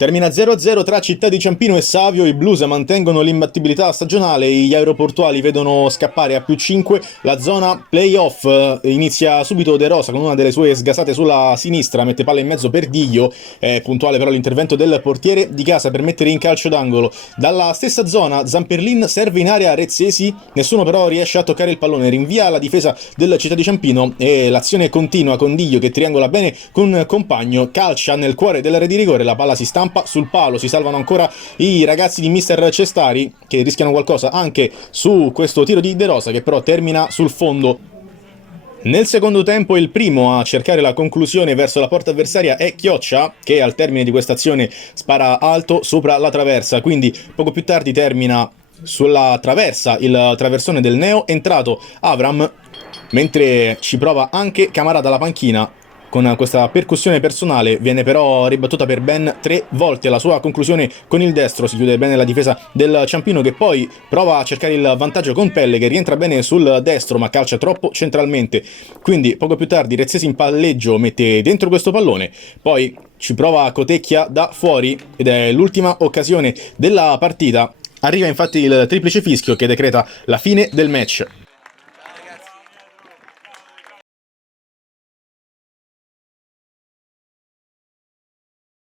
Termina 0-0 tra Città di Ciampino e Savio, i Blues mantengono l'imbattibilità stagionale, gli aeroportuali vedono scappare a +5 la zona playoff. Inizia subito De Rosa con una delle sue sgasate sulla sinistra, mette palla in mezzo per Diglio, è puntuale però l'intervento del portiere di casa per mettere in calcio d'angolo. Dalla stessa zona Zamperlin serve in area Rezzesi, nessuno però riesce a toccare il pallone, rinvia la difesa del Città di Ciampino e l'azione continua con Diglio che triangola bene con compagno, calcia nel cuore dell'area di rigore, la palla si stampa sul palo, si salvano ancora i ragazzi di Mister Cestari che rischiano qualcosa anche su questo tiro di De Rosa che però termina sul fondo. Nel secondo tempo il primo a cercare la conclusione verso la porta avversaria è Chioccia, che al termine di questa azione spara alto sopra la traversa, quindi poco più tardi termina sulla traversa il traversone del neo entrato Avram, mentre ci prova anche Camara dalla panchina. Con questa percussione personale viene però ribattuta per ben 3 volte. La sua conclusione con il destro, si chiude bene la difesa del Ciampino che poi prova a cercare il vantaggio con Pelle che rientra bene sul destro ma calcia troppo centralmente. Quindi poco più tardi Rezzesi in palleggio mette dentro questo pallone, poi ci prova Cotecchia da fuori ed è l'ultima occasione della partita. Arriva infatti il triplice fischio che decreta la fine del match.